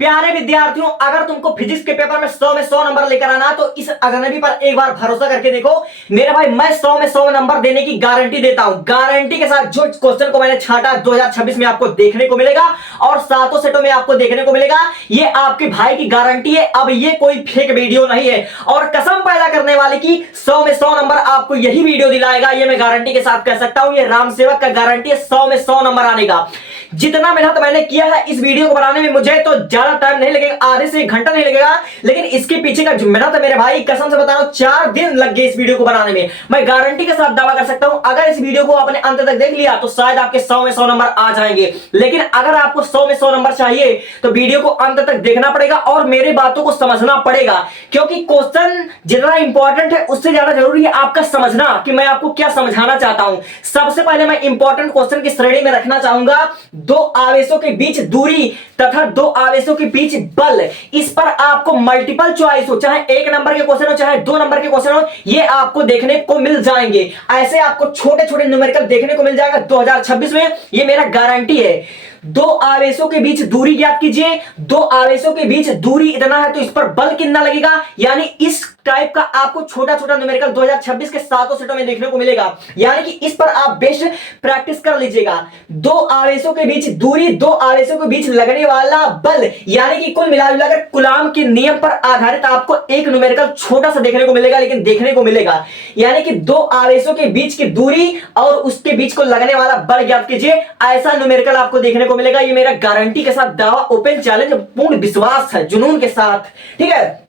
प्यारे विद्यार्थियों, अगर तुमको फिजिक्स के पेपर में 100 में 100 नंबर लेकर आना तो इस अजनबी पर एक बार भरोसा करके देखो मेरे भाई। मैं 100 में 100 नंबर देने की गारंटी देता हूं। गारंटी के साथ जो क्वेश्चन को मैंने छांटा 2026 में आपको देखने को मिलेगा और सातों सेटों में आपको देखने को मिलेगा। ये आपके भाई की गारंटी है। अब ये कोई फेक वीडियो नहीं है और कसम पैदा करने वाले की 100 में 100 नंबर आपको यही वीडियो दिलाएगा। ये मैं गारंटी के साथ कह सकता हूं। ये राम सेवक का गारंटी है 100 में 100 नंबर आने का। जितना मेहनत मैंने किया है इस वीडियो को बनाने में मुझे तो ज्यादा टाइम नहीं लगेगा, आधे से 1 घंटा नहीं लगेगा, लेकिन इसके पीछे का जो मेहनत है मेरे भाई कसम से बता रहा हूं 4 दिन लग गए इस वीडियो को बनाने में। मैं गारंटी के साथ दावा कर सकता हूं अगर इस वीडियो को आपने अंत तक देख लिया तो शायद आपके 100 में 100 नंबर आ जाएंगे। लेकिन अगर आपको 100 में 100 नंबर चाहिए तो वीडियो को अंत तक देखना पड़ेगा और मेरी बातों को समझना पड़ेगा, क्योंकि क्वेश्चन जितना इंपॉर्टेंट है उससे ज्यादा जरूरी है आपका समझना कि मैं आपको क्या समझाना चाहता हूं। सबसे पहले मैं इंपॉर्टेंट क्वेश्चन की श्रेणी में रखना चाहूंगा दो आवेशों के बीच दूरी तथा दो आवेशों के बीच बल। इस पर आपको मल्टीपल चॉइस हो, चाहे 1 नंबर के क्वेश्चन हो चाहे 2 नंबर के क्वेश्चन हो, ये आपको देखने को मिल जाएंगे। ऐसे आपको छोटे छोटे न्यूमेरिकल देखने को मिल जाएगा 2026 में, ये मेरा गारंटी है। दो आवेशों के बीच दूरी ज्ञात कीजिए। दो आवेशों के बीच दूरी इतना है तो इस पर बल कितना लगेगा, यानी इस टाइप का आपको छोटा छोटा न्यूमेरिकल 2026 के सातों सेटों में देखने को मिलेगा। यानी कि इस पर आप बेस्ट प्रैक्टिस कर लीजिएगा। दो आवेशों के बीच दूरी, दो आवेशों के बीच लगने वाला बल, यानी कि कुल मिलाकर कूलॉम के नियम पर आधारित आपको एक न्यूमेरिकल छोटा सा देखने को मिलेगा, लेकिन देखने को मिलेगा। यानी कि दो आवेशों के बीच की दूरी और उसके बीच को लगने वाला बल ज्ञात कीजिए, ऐसा न्यूमेरिकल आपको देखने को मिलेगा। ये मेरा गारंटी के साथ दावा, ओपन चैलेंज, पूर्ण विश्वास है, जुनून के साथ, ठीक है।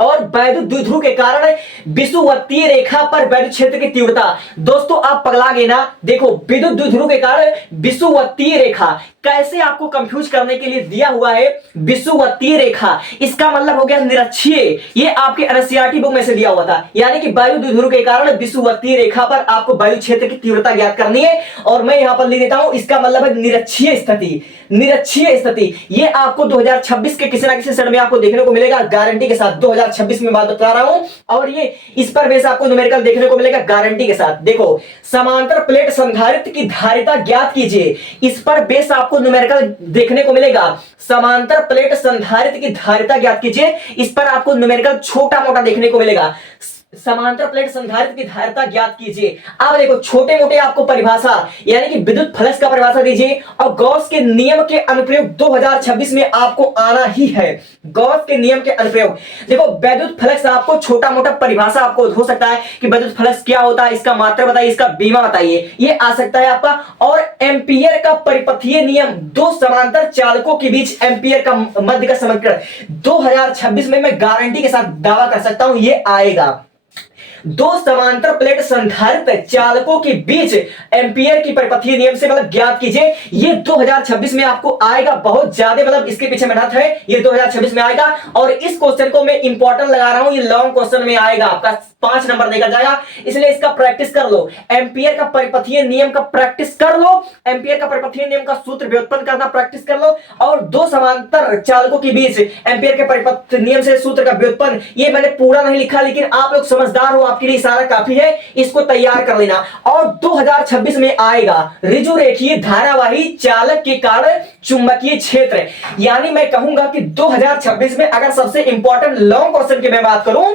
और वैद्युत द्विध्रुव के कारण विषुवतीय रेखा पर वैद्युत क्षेत्र की तीव्रता, दोस्तों आप पगला गए ना। देखो विद्युत द्विध्रुव के कारण विषुवतीय रेखा कैसे आपको कंफ्यूज करने के लिए दिया हुआ है। विषुवतीय रेखा इसका मतलब हो गया निरक्षीय, ये आपके एनसीईआरटी बुक में से दिया हुआ था। यानी कि वायु द्विध्रुव के कारण विषुवतीय रेखा पर आपको वायु क्षेत्र की तीव्रता ज्ञात करनी है और मैं यहां पर लिख देता हूं इसका मतलब है निरक्षीय स्थिति। निरक्षीय स्थिति ये आपको 2026 के किसी ना किसी सेट में आपको देखने को मिलेगा गारंटी के साथ। 2026 में बात बता रहा हूं और ये इस पर बेस आपको न्यूमेरिकल देखने को मिलेगा गारंटी के साथ। देखो समांतर प्लेट संधारित्र की धारिता ज्ञात कीजिए, इस पर बेस आपको न्यूमेरिकल देखने को मिलेगा। समांतर प्लेट संधारित्र की धारिता ज्ञात कीजिए, इस पर आपको न्यूमेरिकल छोटा मोटा देखने को मिलेगा। समांतर प्लेट संधारित्र की धारिता ज्ञात कीजिए। अब देखो छोटे मोटे आपको परिभाषा यानी कि विद्युत फ्लक्स का परिभाषा दीजिए और गॉस के नियम के अनुप्रयोग 2026 में आपको आना ही है। गॉस के नियम के अनुप्रयोग देखो विद्युत फ्लक्स आपको छोटा मोटा परिभाषा आपको हो सकता है कि विद्युत फ्लक्स क्या होता है, इसका मात्रा बताइए, इसका बीमा बताइए, ये आ सकता है आपका। और एम्पियर का परिपथीय नियम, दो समांतर चालकों के बीच एम्पियर का मध्य का समीकरण 2026 में मैं गारंटी के साथ दावा कर सकता हूं ये आएगा। दो समांतर प्लेट संधारित्र चालकों के बीच एम्पियर की परिपथीय नियम से मतलब ज्ञात कीजिए, ये 2026 में आपको आएगा। बहुत ज्यादा मतलब इसके पीछे मेहनत है, ये 2026 में आएगा। और इस क्वेश्चन को मैं इंपॉर्टेंट लगा रहा हूं, ये लॉन्ग क्वेश्चन में आएगा, आपका 5 नंबर देकर जाएगा, इसलिए इसका प्रैक्टिस कर लो। एम्पियर का परिपथीय नियम का प्रैक्टिस कर लो, एम्पियर का परिपथीय नियम का सूत्र व्युत्पन्न करना प्रैक्टिस कर लो। और दो समांतर चालकों के बीच एम्पियर के परिपथ नियम से सूत्र का व्युत्पन्न, ये मैंने पूरा नहीं लिखा लेकिन आप लोग समझदार हो, आपके लिए सारा काफी है, इसको तैयार कर लेना। और 2026 में आएगा ऋजु रेखीय धारावाही चालक के कारण चुंबकीय क्षेत्र। यानी मैं कहूंगा कि 2026 में अगर सबसे इंपॉर्टेंट लॉन्ग क्वेश्चन की मैं बात करूं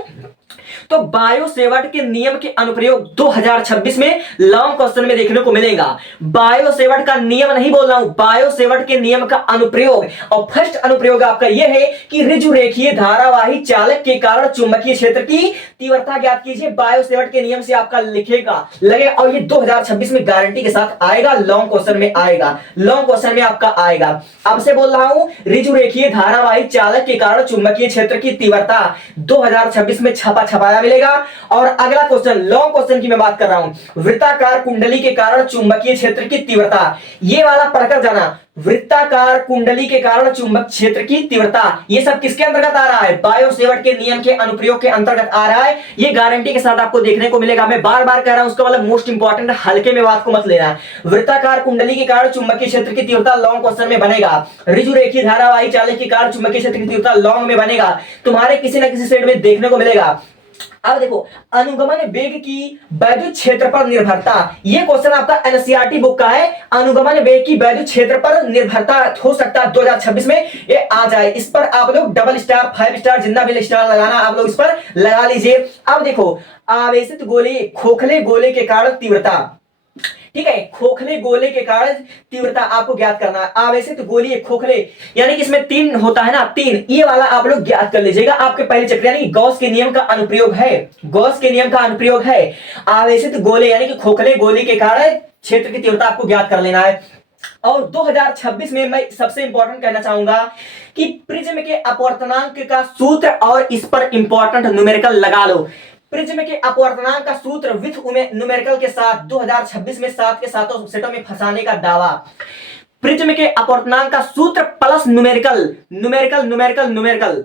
तो बायो सेवर्ट के नियम के अनुप्रयोग 2026 में लॉन्ग क्वेश्चन में देखने को मिलेगा। बायो सेवर्ट का नियम नहीं बोल रहा हूं, बायो सेवर्ट के नियम का अनुप्रयोग। और फर्स्ट अनुप्रयोग आपका यह है कि ऋजु रेखीय धारावाही चालक के कारण चुंबकीय क्षेत्र की तीव्रता ज्ञात कीजिए। बायो सेवर्ट के नियम से आपका लिखेगा लगेगा और ये 2026 में गारंटी के साथ आएगा, लॉन्ग क्वेश्चन में आएगा, लॉन्ग क्वेश्चन में आपका आएगा। अब से बोल रहा हूं ऋजु रेखीय धारावाही चालक के कारण चुंबकीय क्षेत्र की तीव्रता 2026 में छपाया मिलेगा। और अगला क्वेश्चन लॉन्ग क्वेश्चन की मैं बात कर रहा हूं, वृत्ताकार कुंडली के कारण चुंबकीय क्षेत्र की तीव्रता, ये वाला पढ़कर जाना। वृत्ताकार कुंडली के कारण चुंबक क्षेत्र की तीव्रता, ये सब किसके अंतर्गत आ रहा है, बायो सेवर्ट के नियम के अनुप्रयोग के अंतर्गत आ रहा है। ये गारंटी के साथ आपको देखने को मिलेगा। मैं बार बार कह रहा हूं उसका मतलब मोस्ट इंपॉर्टेंट, हल्के में बात को मत लेना। वृत्ताकार कुंडली के कारण चुंबकीय क्षेत्र की तीव्रता लॉन्ग क्वेश्चन में बनेगा। ऋजु रेखीय धारावाही चालक के कारण चुंबकीय क्षेत्र की तीव्रता लॉन्ग में बनेगा, तुम्हारे किसी ना किसी सेट में देखने को मिलेगा। अब देखो, अनुगमन वेग की वैद्युत क्षेत्र पर निर्भरता, ये क्वेश्चन आपका एनसीईआरटी बुक का है। अनुगमन वेग की वैद्युत क्षेत्र पर निर्भरता हो सकता है 2026 में ये आ जाए। इस पर आप लोग डबल स्टार, 5 स्टार, जितना भी स्टार लगाना आप लोग इस पर लगा लीजिए। अब देखो, आवेशित गोले, खोखले गोले के कारण तीव्रता, ठीक है, खोखले गोले के कारण तीव्रता आपको ज्ञात करना है। आवेशित गोलीय खोखले, यानी कि इसमें 3 होता है ना, 3, ये वाला आप लोग ज्ञात कर लीजिएगा आपके पहले चैप्टर, यानी गॉस के नियम का अनुप्रयोग है, गॉस के नियम का अनुप्रयोग है। आवेशित गोले यानी कि खोखले गोली के कारण क्षेत्र की तीव्रता आपको ज्ञात कर लेना है। और 2026 में मैं सबसे इंपॉर्टेंट कहना चाहूंगा कि प्रिज्म के अपवर्तनांक का सूत्र, और इस पर इंपॉर्टेंट न्यूमेरिकल लगा लो। प्रिज्म के अपवर्तनांक का सूत्र विथ न्यूमेरिकल के साथ 2026 में 7 के सातों सेटों में फंसाने का दावा। प्रिज्म के अपवर्तनांक का सूत्र plus numerical, numerical numerical numerical.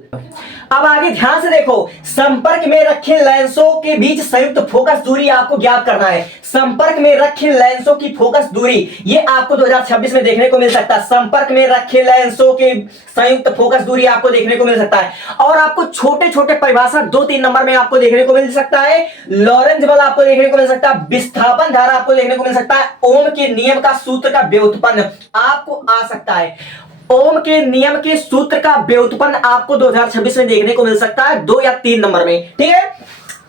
अब आगे ध्यान से देखो, संपर्क में रखे लेंसों के बीच संयुक्त फोकस दूरी आपको ज्ञात करना है। संपर्क में रखे लेंसों की फोकस दूरी, ये आपको 2026 में देखने को मिल सकता है। संपर्क में रखे लेंसों के संयुक्त फोकस दूरी आपको देखने को मिल सकता है। और आपको छोटे छोटे परिभाषा 2-3 नंबर में आपको देखने को मिल सकता है। लॉरेंज बल आपको देखने को मिल सकता है, विस्थापन धारा आपको देखने को मिल सकता है, ओम के नियम का सूत्र का व्युत्पन्न आपको आ सकता है। ओम के नियम के सूत्र का व्युत्पन्न आपको 2026 में देखने को मिल सकता है 2 या 3 नंबर में, ठीक है।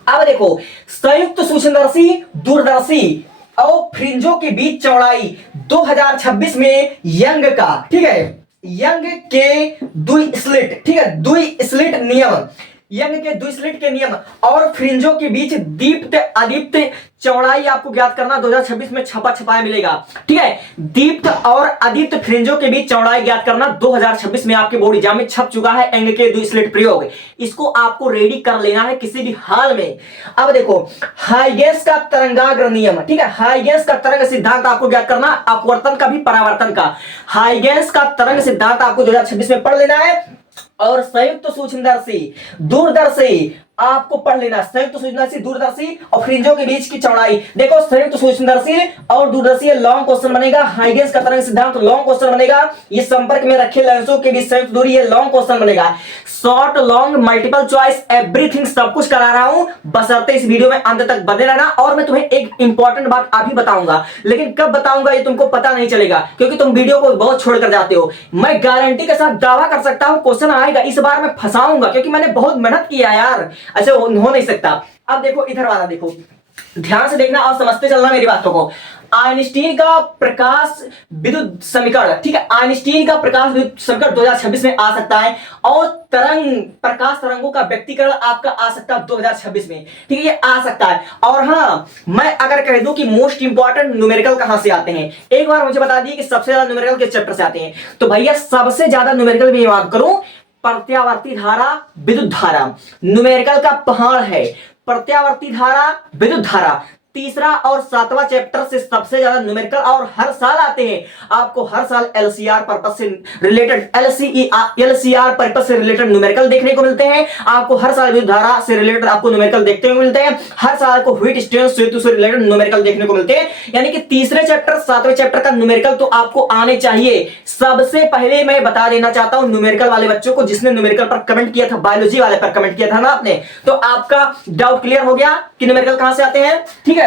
अब देखो, संयुक्त सूक्ष्मदर्शी, दूरदर्शी और फ्रिंजों के बीच चौड़ाई 2026 में यंग का, ठीक है, यंग के द्वि स्लिट, ठीक है, द्वि स्लिट नियम, यंग के द्वि स्लिट के नियम और फ्रिंजों के बीच दीप्त अदीप्त चौड़ाई आपको ज्ञात करना 2026 में छपा छपाया मिलेगा, ठीक है। दीप्त और अदीप्त फ्रिंजों के बीच चौड़ाई ज्ञात करना 2026 में आपके बोर्ड एग्जाम में छप चुका है, यंग के द्वि स्लिट प्रयोग। इसको आपको रेडी कर लेना है किसी भी हाल में। अब देखो, हाइगेंस का तरंगाग्र नियम, ठीक है, हाइगेंस का तरंग सिद्धांत आपको ज्ञात करना, अपवर्तन का भी परावर्तन का। हाइगेंस का तरंग सिद्धांत आपको 2026 में पढ़ लेना है। और संयुक्त सूक्ष्मदर्शी, दूरदर्शी आपको पढ़ लेना, संयुक्त सूक्ष्मदर्शी, दूरदर्शी और फ्रिंजों के बीच की चौड़ाई। देखो, संयुक्त सूक्ष्मदर्शी और दूरदर्शी लॉन्ग क्वेश्चन बनेगा, हाइगेंस का तरंग सिद्धांत लॉन्ग क्वेश्चन बनेगा, ये संपर्क में रखे लेंसों के बीच संयुक्त दूरी, ये लॉन्ग क्वेश्चन बनेगा। Short, long, multiple choice, everything सब कुछ करा रहा हूं, बशर्ते इस वीडियो में अंत तक बने रहना। और मैं तुम्हें एक इंपॉर्टेंट बात अभी बताऊंगा, लेकिन कब बताऊंगा ये तुमको पता नहीं चलेगा, क्योंकि तुम वीडियो को बहुत छोड़कर जाते हो। मैं गारंटी के साथ दावा कर सकता हूं क्वेश्चन आएगा, इस बार मैं फंसाऊंगा, क्योंकि मैंने बहुत मेहनत किया यार, ऐसे हो नहीं सकता। अब देखो, इधर वाला देखो, ध्यान से देखना और समझते चलना मेरी बातों को। आइंस्टीन का प्रकाश विद्युत समीकरण, ठीक है, आइंस्टीन का प्रकाश विद्युत समीकरण 2026 में आ सकता है। और तरंग, प्रकाश तरंगों का व्यक्तीकरण आपका आ सकता है 2026 में, ठीक है, ये आ सकता है। और हाँ, मैं अगर कह दूं कि मोस्ट इंपॉर्टेंट न्यूमेरिकल कहां से आते हैं, एक बार मुझे बता दिए कि सबसे ज्यादा न्यूमेरिकल किस चैप्टर से आते हैं, तो भैया सबसे ज्यादा न्यूमेरिकल में याद करूं, प्रत्यावर्ती धारा, विद्युत धारा न्यूमेरिकल का पहाड़ है। प्रत्यावर्ती धारा, विद्युत धारा, तीसरा और 7वां चैप्टर से सबसे ज्यादा न्यूमेरिकल और हर साल आते हैं। आपको हर साल एलसीआर पर्पस से रिलेटेड, एलसीआर पर्पस से रिलेटेड न्यूमेरिकल देखने को मिलते हैं। आपको हर साल विद्युत धारा से रिलेटेड आपको न्यूमेरिकल देखने को मिलते हैं। हर साल आपको हीट स्ट्रेंथ सेतु से रिलेटेड न्यूमेरिकल देखने को मिलते हैं। यानी कि तीसरे चैप्टर 7वें चैप्टर का न्यूमेरिकल तो आपको आने चाहिए। सबसे पहले मैं बता देना चाहता हूं न्यूमेरिकल वाले बच्चों को, जिसने न्यूमेरिकल पर कमेंट किया था, बायोलॉजी वाले पर कमेंट किया था ना आपने, तो आपका डाउट क्लियर हो गया कि न्यूमेरिकल कहां से आते हैं, ठीक है।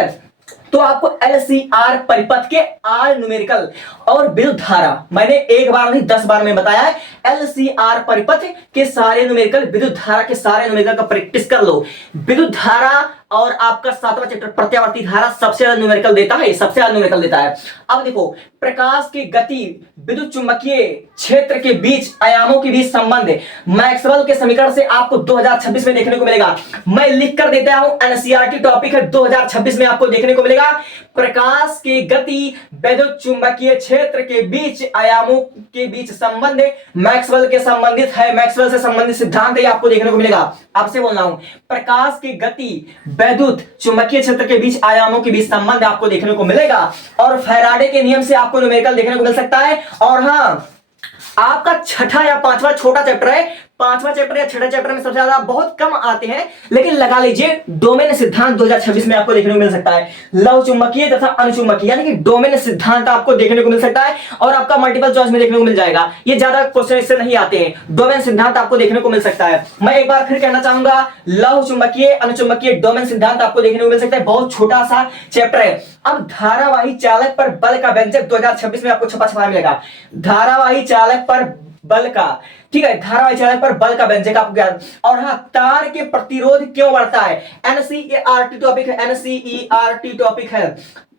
तो आपको एलसीआर परिपथ के आर न्यूमेरिकल और विद्युत धारा, मैंने एक बार नहीं 10 बार में बताया है, एलसीआर परिपथ के सारे न्यूमेरिकल, विद्युत धारा के सारे न्यूमेरिकल का प्रैक्टिस कर लो। विद्युत धारा और आपका 7वां चैप्टर प्रत्यावर्ती धारा सबसे ज्यादा न्यूमेरिकल देता है, सबसे ज्यादा न्यूमेरिकल देता है। अब देखो, प्रकाश की गति, विद्युत चुंबकीय क्षेत्र के बीच, आयामों के बीच संबंध मैक्सवेल के समीकरण से आपको 2026 में देखने को मिलेगा। मैं लिख कर देता हूं, एनसीईआरटी टॉपिक है, 2026 में आपको देखने को मिलेगा। प्रकाश की गति, विद्युत चुंबकीय क्षेत्र के बीच, आयामों के बीच संबंध मैक्सवेल के संबंधित है, मैक्सवेल से संबंधित सिद्धांत है, आपको देखने को मिलेगा। आपसे बोल रहा हूं, प्रकाश की गति, विद्युत चुंबकीय क्षेत्र के बीच, आयामों के बीच संबंध आपको देखने को मिलेगा। और फैराडे के नियम से आपको न्यूमेरिकल देखने को मिल सकता है। और हाँ, आपका 6ठा या 5वां छोटा चैप्टर है पांचवा चैप्टर या छठा चैप्टर में सबसे ज्यादा बहुत कम आते हैं, लेकिन लगा लीजिए डोमेन सिद्धांत 2026 में आपको देखने को मिल सकता है। लव चुंबकीय तथा अनुचुंबकीय यानी कि डोमेन सिद्धांत आपको देखने को मिल सकता है और आपका मल्टीपल चॉइस में देखने को मिल जाएगा। ये ज्यादा क्वेश्चन इससे नहीं आते हैं, डोमेन सिद्धांत आपको देखने को मिल सकता है। मैं एक बार फिर कहना चाहूंगा, लव चुंबकीय अनुचुंबकीय डोमेन सिद्धांत आपको देखने को मिल सकता है। बहुत छोटा सा चैप्टर है। अब धारावाही चालक पर बल का व्यंजक 2026 में आपको छपा मिलेगा। धारावाही चालक पर बल का, ठीक है, धारावाही चालक पर बल का व्यंजक आपको ज्ञान। और हाँ, तार के प्रतिरोध क्यों बढ़ता है, एनसीईआरटी टॉपिक है, एनसीईआरटी टॉपिक है।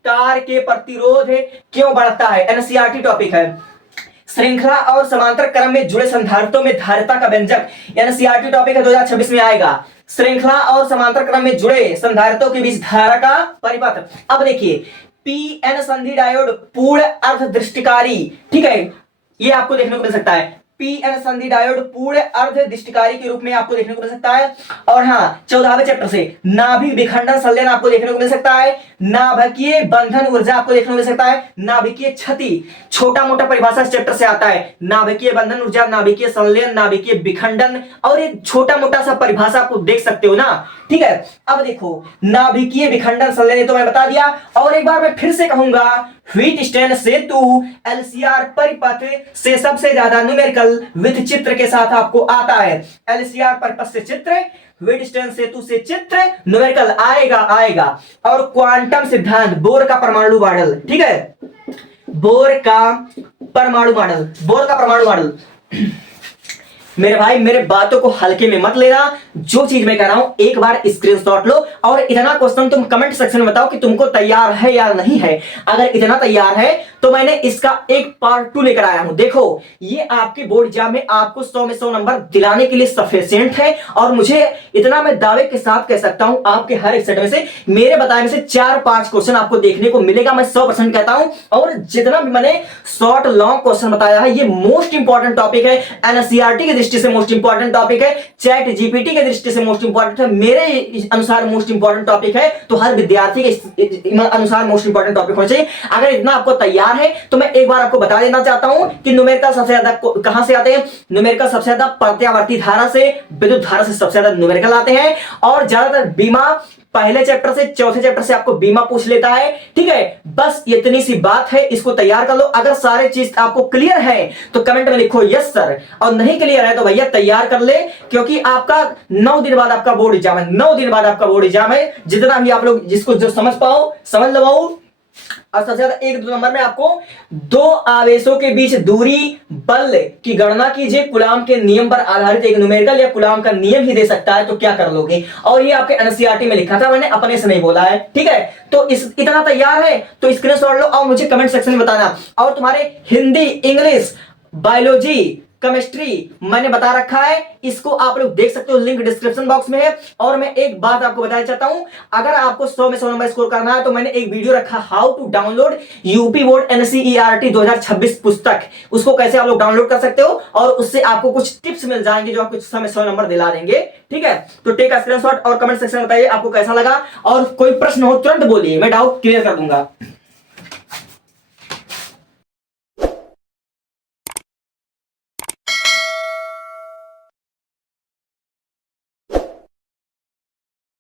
तार के प्रतिरोध क्यों बढ़ता है, एनसीईआरटी टॉपिक है। श्रृंखला और समांतर क्रम में जुड़े संधारित्रों में धारिता का व्यंजक, एनसीईआरटी टॉपिक है, 2026 में आएगा। श्रृंखला और समांतर क्रम में जुड़े संधारित्रों के बीच धारा का परिपथ। अब देखिए, पीएन संधि डायोड पूर्ण अर्धदृष्टिकारी, ठीक है, ये आपको देखने को मिल सकता है। पीएन संधि डायोड पूर्ण अर्धदृष्टिकारी के रूप में आपको देखने को मिल सकता है। और हाँ, 14वें चैप्टर से नाभिक विखंडन संलयन आपको देखने को मिल सकता है। नाभिकीय बंधन ऊर्जा आपको देखने को मिल सकता है। नाभिकीय क्षति, छोटा मोटा परिभाषा इस चैप्टर से आता है। नाभिकीय बंधन ऊर्जा, नाभिकीय संलयन, नाभिकीय विखंडन, और ये छोटा मोटा सा परिभाषा आपको देख सकते हो ना, ठीक है। अब देखो, नाभिकीय विखंडन संलयन तो मैं बता दिया, और एक बार मैं फिर से कहूंगा, व्हीटस्टेन सेतु एलसीआर परिपथ से सबसे ज्यादा न्यूमेरिकल विथ चित्र के साथ आपको आता है। एलसीआर परिपथ से चित्र, व्हीटस्टेन सेतु से चित्र, न्यूमेरिकल आएगा। और क्वांटम सिद्धांत, बोर का परमाणु मॉडल, ठीक है, बोर का परमाणु मॉडल। मेरे भाई, मेरे बातों को हल्के में मत लेना, जो चीज मैं कह रहा हूं एक बार स्क्रीनशॉट लो, और इतना क्वेश्चन तुम कमेंट सेक्शन में बताओ कि तुमको तैयार है या नहीं है। अगर इतना तैयार है तो मैंने इसका एक पार्ट 2 लेकर आया हूं। देखो, ये आपके बोर्ड एग्जाम में आपको 100 में 100 नंबर दिलाने के लिए सफिशिएंट है, और मुझे इतना मैं दावे के साथ कह सकता हूं, आपके हर एक सेट में से मेरे बताए में से 4-5 क्वेश्चन आपको देखने को मिलेगा, मैं 100% कहता हूं। और जितना भी मैंने शॉर्ट लॉन्ग क्वेश्चन बताया है, ये मोस्ट इंपॉर्टेंट टॉपिक है, एनसीईआरटी की दृष्टि से मोस्ट इंपॉर्टेंट टॉपिक है, चैट जीपीटी की दृष्टि से मोस्ट इंपॉर्टेंट है, मेरे अनुसार मोस्ट इंपॉर्टेंट टॉपिक है। तो हर विद्यार्थी के अनुसार मोस्ट इंपॉर्टेंट टॉपिक होना चाहिए। अगर इतना आपको तैयार है तो मैं एक बार आपको बता देना चाहता हूं कि न्यूमेरिकल सबसे ज्यादा कहां से आते हैं। न्यूमेरिकल सबसे ज्यादा प्रत्यावर्ती धारा से, विद्युत धारा से सबसे ज्यादा न्यूमेरिकल आते हैं। और ज्यादातर बीमा पहले चैप्टर से, चौथे चैप्टर से आपको बीमा पूछ लेता है, ठीक है। बस इतनी सी बात है, इसको तैयार कर लो। अगर सारे चीज आपको क्लियर है तो कमेंट में लिखो यस सर, और नहीं क्लियर है तो भैया तैयार कर ले, क्योंकि आपका 9 दिन बाद आपका बोर्ड एग्जाम है। 9 दिन बाद आपका बोर्ड एग्जाम है। जितना भी आप लोग जिसको जो समझ पाओ समझ लो। और सबसे ज्यादा 1-2 नंबर में आपको 2 आवेशों के बीच दूरी बल की गणना कीजिए, कूलाम के नियम पर आधारित एक न्यूमेरिकल या कूलाम का नियम ही दे सकता है, तो क्या कर लोगे। और ये आपके एनसीईआरटी में लिखा था, मैंने अपने से नहीं बोला है, ठीक है। तो इतना तैयार है तो स्क्रीनशॉट लो और मुझे कमेंट सेक्शन में बताना। और तुम्हारे हिंदी, इंग्लिश, बायोलॉजी, केमिस्ट्री मैंने बता रखा है, इसको आप लोग देख सकते हो, लिंक डिस्क्रिप्शन बॉक्स में है। और मैं एक बात आपको बताना चाहता हूं, अगर आपको 100 में 100 नंबर स्कोर करना है तो मैंने एक वीडियो रखा, how to download UP board NCERT 2026 पुस्तक, उसको कैसे आप लोग डाउनलोड कर सकते हो, और उससे आपको कुछ टिप्स मिल जाएंगे जो आपको 100 में 100 नंबर दिला देंगे, ठीक है। तो टेक अ स्क्रीनशॉट और कमेंट सेक्शन में बताइए आपको कैसा लगा, और कोई प्रश्न हो तुरंत बोलिए, मैं डाउट क्लियर कर दूंगा।